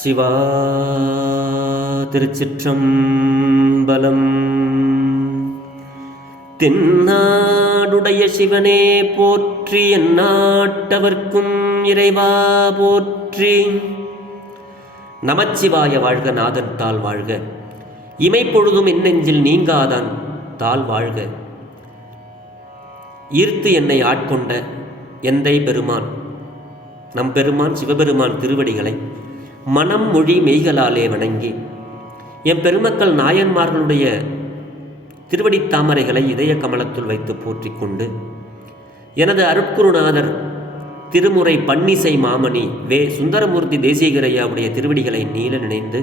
சிவா திருச்சிற்றம்பலம். தென்னாடுடைய சிவனே போற்றி, எந்நாட்டவர்க்கும் இறைவா போற்றி. நமச்சிவாய வாழ்க, நாதன் தாள் வாழ்க, இமைப்பொழுதும் என் நெஞ்சில் நீங்காதான் தாள் வாழ்க. ஈர்த்து என்னை ஆட்கொண்ட எந்தை பெருமான், நம் பெருமான் சிவபெருமான் திருவடிகளை மனம் மொழி மெய்களாலே வணங்கி, என் பெருமக்கள் நாயன்மார்களுடைய திருவடி தாமரைகளை இதய கமலத்துள் வைத்து போற்றிக் கொண்டு, எனது அருட்குருநாதர் திருமுறை பன்னிசை மாமணி வே சுந்தரமூர்த்தி தேசிகரையாவுடைய திருவடிகளை நீல நினைந்து,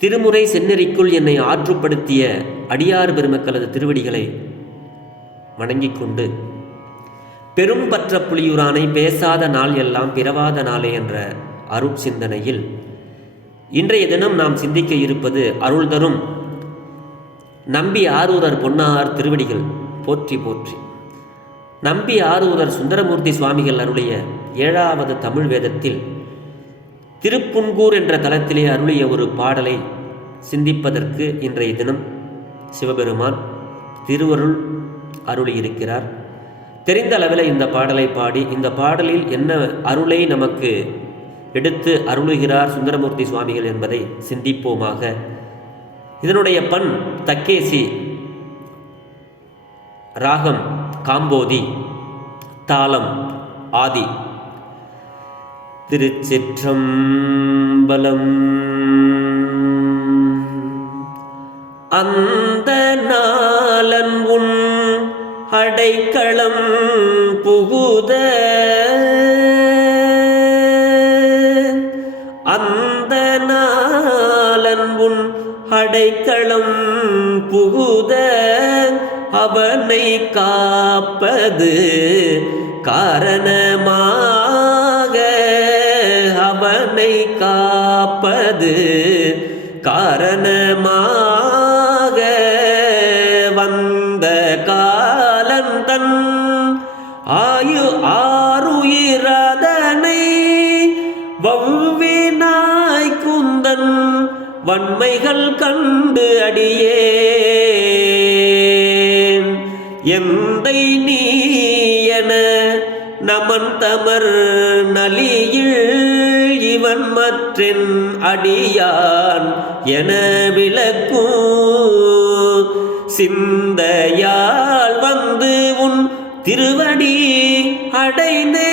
திருமுறை செந்நெறிக்குள் என்னை ஆற்றுப்படுத்திய அடியார் பெருமக்களது திருவடிகளை வணங்கிக் கொண்டு, பெரும் பற்ற புலியூரானை பேசாத நாள் எல்லாம் பிறவாத நாளே என்ற அருட்சிந்தனையில் இன்றைய தினம் நாம் சிந்திக்க இருப்பது அருள் தரும் நம்பி ஆரூரர் பொன்னார் திருவடிகள் போற்றி போற்றி. நம்பி ஆரூரர் சுந்தரமூர்த்தி சுவாமிகள் அருளிய 7வது தமிழ் வேதத்தில் திருப்புன்கூர் என்ற தலத்திலே அருளிய ஒரு பாடலை சிந்திப்பதற்கு இன்றைய தினம் சிவபெருமான் திருவருள் அருளியிருக்கிறார். தெரிந்த அளவில் இந்த பாடலை பாடி, இந்த பாடலில் என்ன அருளை நமக்கு எடுத்து அருளுகிறார் சுந்தரமூர்த்தி சுவாமிகள் என்பதை சிந்திப்போமாக. இதனுடைய பண் தக்கேசி, ராகம் காம்போதி, தாளம் ஆதி. திருச்சிற்றம்பலம். அந்த நாளன் உன் அடைக்கலம் புகுத, அந்த நாளன் உன் அடைக்கலம் புகுத, அவனை காப்பது காரணமாக, அவனை காப்பது காரணமாக, வந்த காலந்தன் ஆருயிரதனை வவ்வினாய் குந்தன் வன்மைகள் கண்டு அடியேன் எந்தை நீ என நமன் தமர் நலியில் இவன் மற்றென் அடியான் என விளக்கும் சிந்தையால் வந்து உன் திருவடி அடைந்தேன்,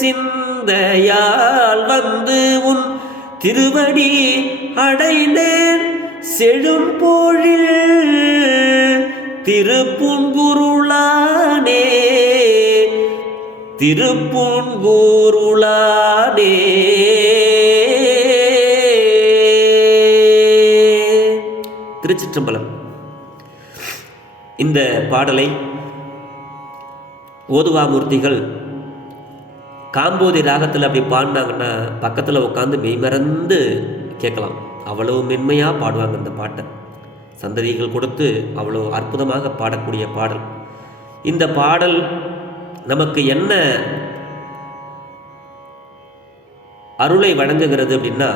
சிந்தையால் வந்து உன் திருவடி அடைந்தேன். செழும்பொழில் திருப்புன்குருளானே, திருப்புன்குருளானே. திருச்சிற்றம்பலம். இந்த பாடலை ஓதுவாமூர்த்திகள் காம்போதி ராகத்தில் அப்படி பாடினாங்கன்னா பக்கத்தில் உட்காந்து மெய்மறந்து கேட்கலாம். அவ்வளோ மென்மையாக பாடுவாங்க இந்த பாட்டை. சந்ததிகள் கொடுத்து அவ்வளோ அற்புதமாக பாடக்கூடிய பாடல். இந்த பாடல் நமக்கு என்ன அருளை வழங்குகிறது அப்படின்னா,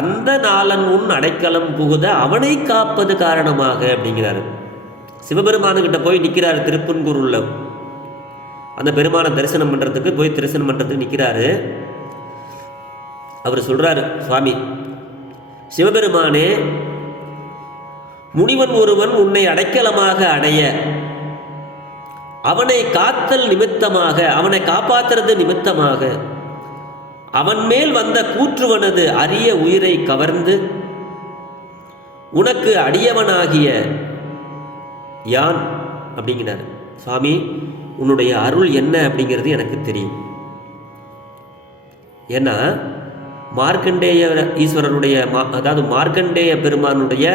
அந்த நாளன் உன் அடைக்கலம் புகுத அவனை காப்பது காரணமாக அப்படிங்கிறாரு. சிவபெருமானுக்கிட்ட போய் நிற்கிறாரு திருப்புன்கூருள்ள. அந்த பெருமானை தரிசனம் பண்ணுறதுக்கு போய் தரிசனம் பண்ணுறதுக்கு நிற்கிறாரு. அவர் சொல்கிறாரு, சுவாமி சிவபெருமானே, முனிவன் ஒருவன் உன்னை அடைக்கலமாக அடைய, அவனை காத்தல் நிமித்தமாக, அவனை காப்பாற்றுறது நிமித்தமாக, அவன் மேல் வந்த கூற்றுவனது அரிய உயிரை கவர்ந்து உனக்கு அடியவனாகிய யான் அப்படிங்கிறார். சுவாமி உன்னுடைய அருள் என்ன அப்படிங்கிறது எனக்கு தெரியும். ஏன்னா மார்க்கண்டேய ஈஸ்வரனுடைய அதாவது மார்க்கண்டேய பெருமானுடைய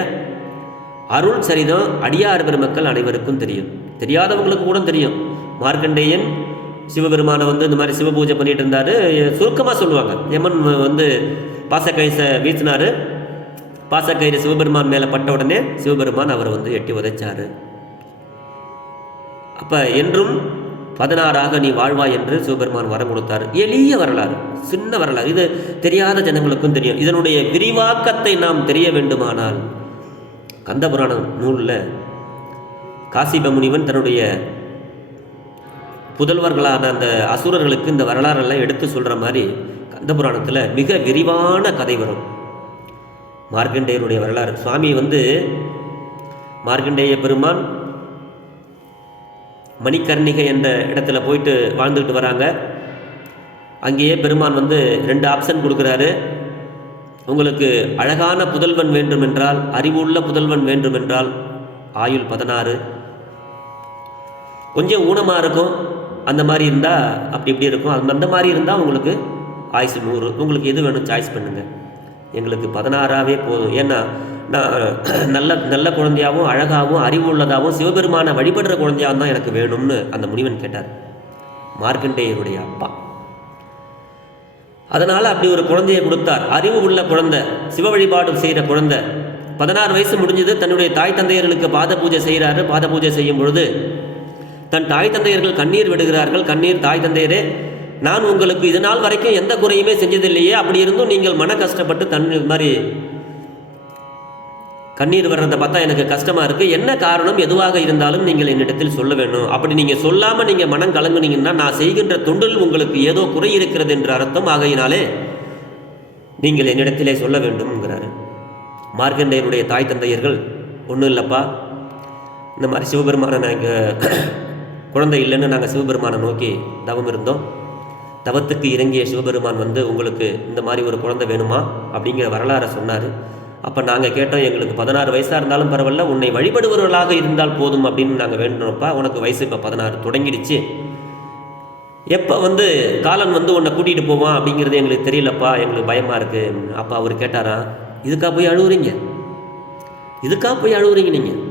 அருள் சரிதான் அடியார் பெருமக்கள் அனைவருக்கும் தெரியும். தெரியாதவங்களுக்கு கூட தெரியும். மார்க்கண்டேயன் சிவபெருமானை வந்து இந்த மாதிரி சிவ பூஜை பண்ணிட்டு இருந்தார். சுருக்கமாக சொல்லுவாங்க, யமன் வந்து பாசக்கயிசை வீசினார், பாசக்கயிறு சிவபெருமான் மேலே பட்ட உடனே சிவபெருமான் அவரை வந்து எட்டி உதைச்சார். அப்போ என்றும் 16ஆக நீ வாழ்வாய் என்று சிவபெருமான் வரம் கொடுத்தார். எளிய வரலாறு, சின்ன வரலாறு. இது தெரியாத ஜனங்களுக்கும் தெரியும். இதனுடைய விரிவாக்கத்தை நாம் தெரிய வேண்டுமானால் கந்தபுராணம் நூலில் காசிப முனிவன் தன்னுடைய புதல்வர்களான அந்த அசுரர்களுக்கு இந்த வரலாறெல்லாம் எடுத்து சொல்கிற மாதிரி கந்தபுராணத்தில் மிக விரிவான கதை வரும். மார்க்கண்டேயருடைய வரலாறு. சுவாமி மார்க்கண்டேய பெருமான் மணிக்கர்ணிகை என்ற இடத்துல போயிட்டு வாழ்ந்துக்கிட்டு வராங்க. அங்கேயே பெருமான் 2 ஆப்ஷன் கொடுக்குறாரு. உங்களுக்கு அழகான புதல்வன் வேண்டுமென்றால், அறிவுள்ள புதல்வன் வேண்டுமென்றால் ஆயுள் 16, கொஞ்சம் ஊனமாக இருக்கும் அந்த மாதிரி இருந்தால் அப்படி இப்படி இருக்கும், அந்த மாதிரி இருந்தால் உங்களுக்கு ஆயுசு 100. உங்களுக்கு எது வேணும் சாய்ஸ் பண்ணுங்கள். எங்களுக்கு 16ஆவே போதும். ஏன்னா நான் நல்ல குழந்தையாகவும் அழகாகவும் அறிவு உள்ளதாகவும் சிவபெருமானை வழிபடுற குழந்தையாகவும் தான் எனக்கு வேணும்னு அந்த முனிவன் கேட்டார், மார்க்கண்டேயருடைய அப்பா. அதனால் அப்படி ஒரு குழந்தையை கொடுத்தார். அறிவு உள்ள குழந்தை, சிவ வழிபாடு செய்கிற குழந்தை. 16 வயசு முடிஞ்சது. தன்னுடைய தாய் தந்தையர்களுக்கு பாத பூஜை செய்கிறாரு. பாத பூஜை செய்யும் பொழுது தன் தாய் தந்தையர்கள் கண்ணீர் விடுகிறார்கள். கண்ணீர், தாய் தந்தையரே, நான் உங்களுக்கு இது நாள் வரைக்கும் எந்த குறையுமே செஞ்சதில்லையே, அப்படி இருந்தும் நீங்கள் மன கஷ்டப்பட்டு தண்ணீர் மாதிரி கண்ணீர் வர்றதை பார்த்தா எனக்கு கஷ்டமாக இருக்குது. என்ன காரணம் எதுவாக இருந்தாலும் நீங்கள் என்னிடத்தில் சொல்ல வேணும். அப்படி நீங்கள் சொல்லாமல் நீங்கள் மனம் கலங்குனீங்கன்னா நான் செய்கின்ற தொண்டில் உங்களுக்கு ஏதோ குறை இருக்கிறது என்ற அர்த்தம். ஆகையினாலே நீங்கள் என்னிடத்திலே சொல்ல வேண்டும்ங்கிறாரு. மார்க்கண்டேயருடைய தாய் தந்தையர்கள், ஒன்றும் இல்லைப்பா, இந்த மாதிரி சிவபெருமானை நாங்கள் குழந்தை இல்லைன்னு நாங்கள் சிவபெருமானை நோக்கி தவம் இருந்தோம். தவத்துக்கு இறங்கிய சிவபெருமான் உங்களுக்கு இந்த மாதிரி ஒரு குழந்தை வேணுமா அப்படிங்கிற வரலாறை சொன்னார். அப்போ நாங்கள் கேட்டோம், எங்களுக்கு 16 வயசாக இருந்தாலும் பரவாயில்ல, உன்னை வழிபடுபவர்களாக இருந்தால் போதும் அப்படின்னு நாங்கள் வேண்டோம்ப்பா. உனக்கு வயசு இப்போ 16 தொடங்கிடுச்சு. எப்போ காலன் உன்னை கூட்டிகிட்டு போவான் அப்படிங்கிறது எங்களுக்கு தெரியலப்பா, எங்களுக்கு பயமாக இருக்குது. அப்போ அவர் கேட்டாரா, இதுக்காக போய் அழுவுறீங்க? இதுக்காக போய் அழுவுறீங்க? நீங்கள்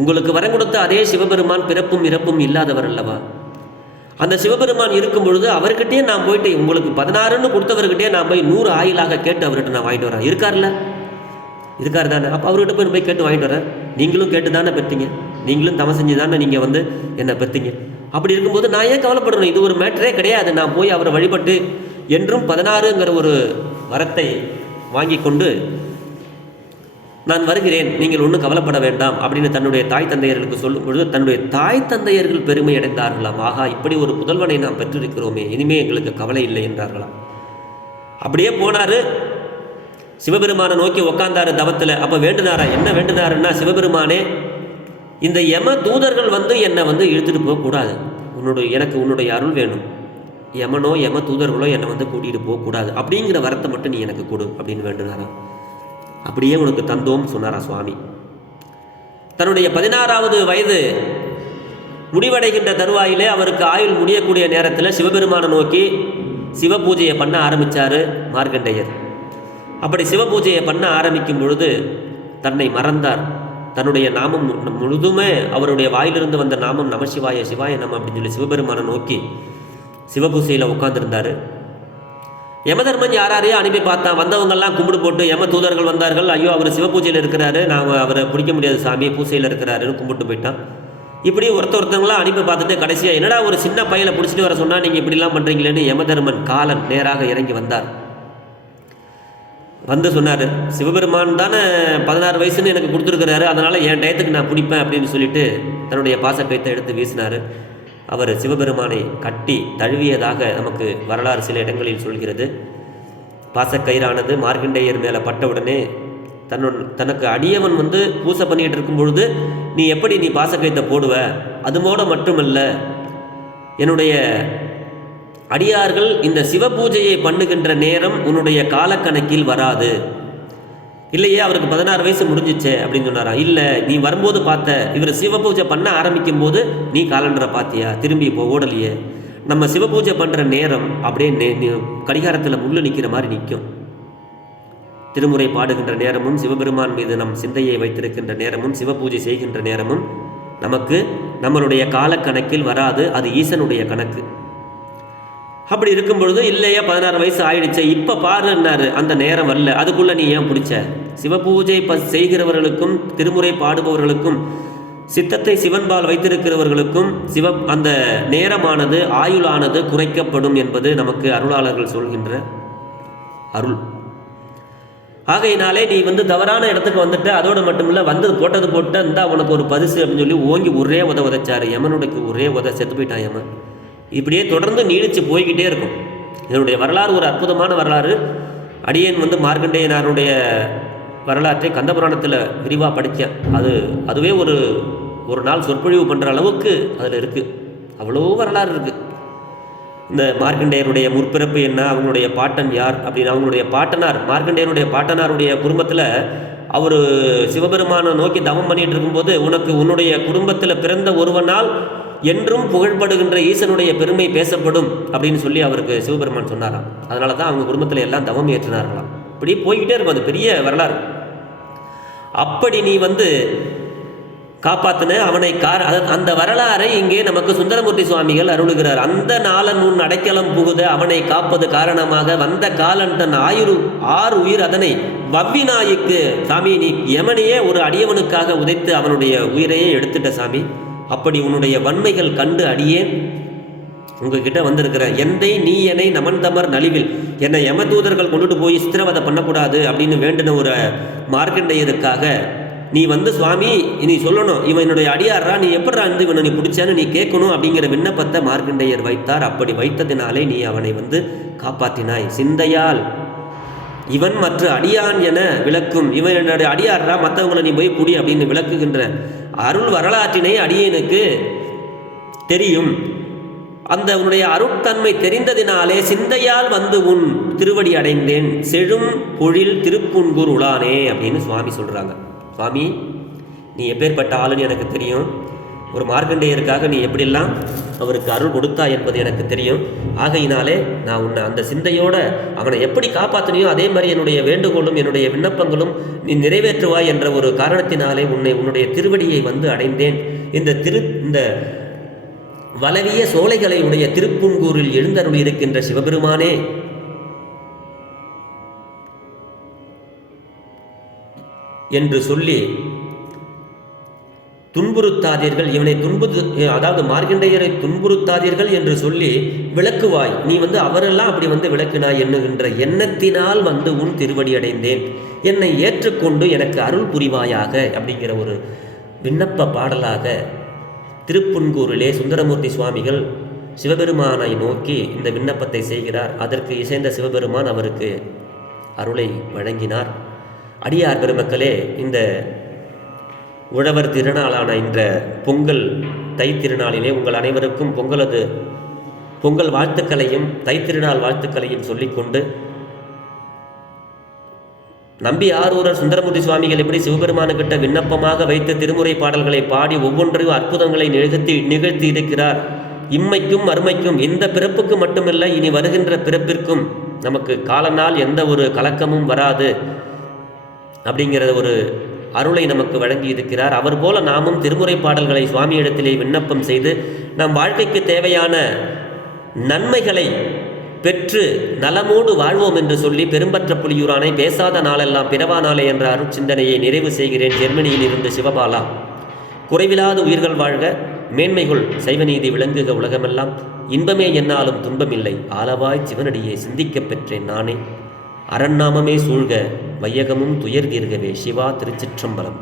உங்களுக்கு வரம் கொடுத்த அதே சிவபெருமான் பிறப்பும் இறப்பும் இல்லாதவர் அல்லவா? அந்த சிவபெருமான் இருக்கும் பொழுது அவர்கிட்டயே நான் போயிட்டு, உங்களுக்கு 16ன்னு கொடுத்தவர்கிட்டயே நான் போய் 100 ஆயிலாக கேட்டு அவர்கிட்ட நான் வாங்கிட்டு வரேன். இருக்கார் தானே? அப்போ அவர்கிட்ட போய் கேட்டு வாங்கிட்டு வரேன். நீங்களும் கேட்டு தானே பெற்றீங்க, நீங்களும் தவம் செஞ்சு தானே நீங்கள் என்னை பெற்றீங்க. அப்படி இருக்கும்போது நான் ஏன் கவலைப்படணும்? இது ஒரு மேட்டரே கிடையாது. நான் போய் அவரை வழிபட்டு என்றும் 16ங்கிற ஒரு வரத்தை வாங்கி கொண்டு நான் வருகிறேன், நீங்கள் ஒன்றும் கவலைப்பட வேண்டாம் அப்படின்னு தன்னுடைய தாய் தந்தையர்களுக்கு சொல்லும் பொழுது தன்னுடைய தாய் தந்தையர்கள் பெருமை அடைந்தார்களாம். ஆகா, இப்படி ஒரு புதல்வனை நாம் பெற்றிருக்கிறோமே, இனிமே எங்களுக்கு கவலை இல்லை என்றார்களாம். அப்படியே போனார், சிவபெருமானை நோக்கி உக்காந்தாரு தவத்தில். அப்போ வேண்டுனாரா? என்ன வேண்டுனாருன்னா, சிவபெருமானே, இந்த யம தூதர்கள் என்னை இழுத்துட்டு போகக்கூடாது, எனக்கு உன்னுடைய அருள் வேணும். யமனோ யம தூதர்களோ என்னை கூட்டிகிட்டு போகக்கூடாது அப்படிங்கிற வரத்தை மட்டும் நீ எனக்கு கொடு அப்படின்னு வேண்டுனாரா. அப்படியே உனக்கு தந்தோம் சொன்னாரா சுவாமி. தன்னுடைய 16வது வயது முடிவடைகின்ற தருவாயிலே அவருக்கு ஆயுள் முடியக்கூடிய நேரத்தில் சிவபெருமானை நோக்கி சிவ பூஜையை பண்ண ஆரம்பித்தார் மார்க்கண்டேயர். அப்படி சிவ பூஜையை பண்ண ஆரம்பிக்கும் பொழுது தன்னை மறந்தார். தன்னுடைய நாமம் முழுதுமே அவருடைய வாயிலிருந்து வந்த நாமம் நமசிவாய சிவாய நம அப்படின்னு சொல்லி சிவபெருமானை நோக்கி சிவபூஜையில் உட்கார்ந்துருந்தார். யமதர்மன் யாரையும் அனுப்பி பார்த்தான். வந்தவங்கெல்லாம் கும்பிடு போட்டு, யம தூதர்கள் வந்தார்கள், ஐயோ அவர் சிவபூஜையில் இருக்கிறாரு, நான் அவரை பிடிக்க முடியாது சாமி, பூசையில் இருக்கிறாருன்னு கும்பிட்டு போயிட்டான். இப்படி ஒருத்தவங்களாம் அனுப்பி பார்த்துட்டு கடைசியாக என்னடா ஒரு சின்ன பையனை பிடிச்சிட்டு வர சொன்னால் நீங்கள் இப்படிலாம் பண்ணுறீங்களேன்னு யமதர்மன் காலன் நேராக இறங்கி வந்தார். சொன்னார், சிவபெருமான் தானே 16 வயசுன்னு எனக்கு கொடுத்துருக்கிறாரு, அதனால் என் டயத்துக்கு நான் பிடிப்பேன் அப்படின்னு சொல்லிட்டு தன்னுடைய பாசக்கயத்தை எடுத்து வீசினார். அவர் சிவபெருமானை கட்டி தழுவியதாக நமக்கு வரலாறு சில இடங்களில் சொல்கிறது. பாசக்கயிறானது மார்க்கண்டேயர் மேலே பட்டவுடனே தனக்கு அடியவன் பூசை பண்ணிகிட்டு இருக்கும் பொழுது நீ எப்படி நீ பாசக்கயத்தை போடுவ? அதுமோட மட்டுமல்ல, என்னுடைய அடியார்கள் இந்த சிவ பூஜையை பண்ணுகின்ற நேரம் உன்னுடைய காலக்கணக்கில் வராது. இல்லையே, அவருக்கு 16 வயசு முடிஞ்சிச்சே அப்படின்னு சொன்னாரா. இல்லை, நீ வரும்போது பார்த்த, இவர் சிவ பூஜை பண்ண ஆரம்பிக்கும் போது நீ காலண்டரை பார்த்தியா? திரும்பி இப்போ ஓடலையே. நம்ம சிவ பூஜை பண்ணுற நேரம் அப்படியே கடிகாரத்தில் முள்ளு நிற்கிற மாதிரி நிற்கும். திருமுறை பாடுகின்ற நேரமும் சிவபெருமான் மீது நம் சிந்தையை வைத்திருக்கின்ற நேரமும் சிவ பூஜை செய்கின்ற நேரமும் நமக்கு நம்மளுடைய காலக்கணக்கில் வராது. அது ஈசனுடைய கணக்கு. அப்படி இருக்கும் பொழுது, இல்லையா 16 வயசு ஆயிடுச்சு, இப்போ பாருன்னாரு, அந்த நேரம் வரல, அதுக்குள்ளே நீ ஏன் பிடிச்ச? சிவபூஜை செய்கிறவர்களுக்கும் திருமுறை பாடுபவர்களுக்கும் சித்தத்தை சிவன்பால் வைத்திருக்கிறவர்களுக்கும் அந்த நேரமானது ஆயுளானது குறைக்கப்படும் என்பது நமக்கு அருளாளர்கள் சொல்கின்ற அருள். ஆகையினாலே நீ தவறான இடத்துக்கு வந்துட்டு அதோடு மட்டுமில்ல போட்டது போட்டு இந்தா உனக்கு ஒரு பரிசு அப்படின்னு சொல்லி ஓங்கி ஒரே உதைச்சாரு. யமனுடைக்கு ஒரே செத்து போயிட்டான் யமன். இப்படியே தொடர்ந்து நீடிச்சு போய்கிட்டே இருக்கும். இதனுடைய வரலாறு ஒரு அற்புதமான வரலாறு. அடியேன் மார்க்கண்டேயனாருடைய வரலாற்றை கந்தபுராணத்தில் விரிவாக படித்தேன். அதுவே ஒரு நாள் சொற்பொழிவு பண்ணுற அளவுக்கு அதில் இருக்குது. அவ்வளோ வரலாறு இருக்குது. இந்த மார்க்கண்டேயருடைய முற்பிறப்பு என்ன, அவங்களுடைய பாட்டன் யார் அப்படின்னு, அவங்களுடைய பாட்டனார் மார்க்கண்டேயருடைய பாட்டனாருடைய குடும்பத்தில் அவர் சிவபெருமானை நோக்கி தவம் பண்ணிகிட்டு இருக்கும்போது, உன்னுடைய குடும்பத்தில் பிறந்த ஒருவனால் என்றும் புகழ்படுகின்ற ஈசனுடைய பெருமை பேசப்படும் அப்படின்னு சொல்லி அவருக்கு சிவபெருமான் சொன்னாராம். அதனால தான் அவங்க குடும்பத்தில் எல்லாம் தவம் ஏற்றினார்களாம். இப்படி போய்கிட்டே இருக்கும். அது பெரிய வரலாறு. அப்படி நீ காப்பாத்தின அவனை அந்த வரலாறை இங்கே நமக்கு சுந்தரமூர்த்தி சுவாமிகள் அருளுகிறார். அந்த நாளன் உன் அடைக்கலம் புகுத அவனை காப்பது காரணமாக வந்த காலன் தன் ஆறு உயிர் அதனை வவ்வினாய்க்கு. சாமி, நீ யமனையே ஒரு அடியவனுக்காக உதைத்து அவனுடைய உயிரையே எடுத்துட்ட சாமி. அப்படி உன்னுடைய வன்மைகள் கண்டு அடியேன் உங்ககிட்ட வந்திருக்கிறேன். எந்தை நீ என்னை நமன்தமர் நலிவில், என்னை யமதூதர்கள் கொண்டுட்டு போய் சித்திரவதை பண்ணக்கூடாது அப்படின்னு வேண்டின ஒரு மார்க்கண்டேயருக்காக நீ சுவாமி நீ சொல்லணும், இவன் என்னுடைய அடியாரா, நீ எப்படா இவனை நீ பிடிச்சான்னு நீ கேட்கணும் அப்படிங்கிற விண்ணப்பத்தை மார்க்கண்டேயர் வைத்தார். அப்படி வைத்ததினாலே நீ அவனை காப்பாற்றினாய். சிந்தையால் இவன் மற்ற அடியான் என விளக்கும், இவன் என்னுடைய அடியாரா, மற்றவங்களை நீ போய் புடி அப்படின்னு விளக்குகின்ற அருள் வரலாற்றினை அடியேனுக்கு தெரியும். அந்த உன்னுடைய அருட்தன்மை தெரிந்ததினாலே சிந்தையால் உன் திருவடி அடைந்தேன். செழும் பொழில் திருப்புன்கூர் உளானே அப்படின்னு சுவாமி சொல்கிறாங்க. சுவாமி, நீ எப்பேற்பட்ட ஆளுன்னு எனக்கு தெரியும். ஒரு மார்க்கண்டேயருக்காக நீ எப்படிலாம் அவருக்கு அருள் கொடுத்தா என்பது எனக்கு தெரியும். ஆகையினாலே நான் உன்னை அந்த சிந்தையோடு அவனை எப்படி காப்பாற்றினியோ அதே மாதிரி என்னுடைய வேண்டுகோளும் என்னுடைய விண்ணப்பங்களும் நீ நிறைவேற்றுவாய் என்ற ஒரு காரணத்தினாலே உன்னுடைய திருவடியை அடைந்தேன். இந்த வளவிய சோலைகளை உடைய திருப்புன்கூரில் எழுந்தருள் இருக்கின்ற சிவபெருமானே, என்று சொல்லி துன்புறுத்தாதீர்கள், இவனை அதாவது மார்க்கண்டேயரை துன்புறுத்தாதீர்கள் என்று சொல்லி விளக்குவாய். நீ அவரெல்லாம் அப்படி விளக்குனாய் எண்ணுகின்ற எண்ணத்தினால் உன் திருவடி அடைந்தேன். என்னை ஏற்றுக்கொண்டு எனக்கு அருள் புரிவாயாக அப்படிங்கிற ஒரு விண்ணப்ப பாடலாக திருப்புன்கூரிலே சுந்தரமூர்த்தி சுவாமிகள் சிவபெருமானை நோக்கி இந்த விண்ணப்பத்தை செய்கிறார். அதற்கு இசைந்த சிவபெருமான் அவருக்கு அருளை வழங்கினார். அடியார் பெருமக்களே, இந்த உழவர் திருநாளான இந்த பொங்கல் தைத்திருநாளிலே உங்கள் அனைவருக்கும் பொங்கல் வாழ்த்துக்களையும் தைத்திருநாள் வாழ்த்துக்களையும் சொல்லிக்கொண்டு, நம்பி ஆரூரர் சுந்தரமூர்த்தி சுவாமிகள் எப்படி சிவபெருமானுக்கிட்ட விண்ணப்பமாக வைத்து திருமுறை பாடல்களை பாடி ஒவ்வொன்றையும் அற்புதங்களை நிகழ்த்தி இருக்கிறார். இம்மைக்கும் மறுமைக்கும், இந்த பிறப்புக்கு மட்டுமில்லை, இனி வருகின்ற பிறப்பிற்கும் நமக்கு காலனால் எந்த ஒரு கலக்கமும் வராது அப்படிங்கிற ஒரு அருளை நமக்கு வழங்கி இருக்கிறார். அவர் போல நாமும் திருமுறை பாடல்களை சுவாமியிடத்திலே விண்ணப்பம் செய்து நம் வாழ்க்கைக்கு தேவையான நன்மைகளை பெற்று நலமோடு வாழ்வோம் என்று சொல்லி பெரும்பற்ற புலியூரானை பேசாத நாளெல்லாம் பிறவா நாளே என்ற அருட்சிந்தனையை நிறைவு செய்கிறேன். ஜெர்மனியில் இருந்து சிவபாலா. குறைவிலாத உயிர்கள் வாழ்க, மேன்மைகள் சைவநீதி விளங்குக உலகமெல்லாம், இன்பமே என்னாலும் துன்பமில்லை, ஆலவாய் சிவனடியை சிந்திக்கப் பெற்றேன் நானே. அரண்நாமமே சூழ்க, வையகமும் துயர் தீர்கவே. சிவா. திருச்சிற்றம்பலம்.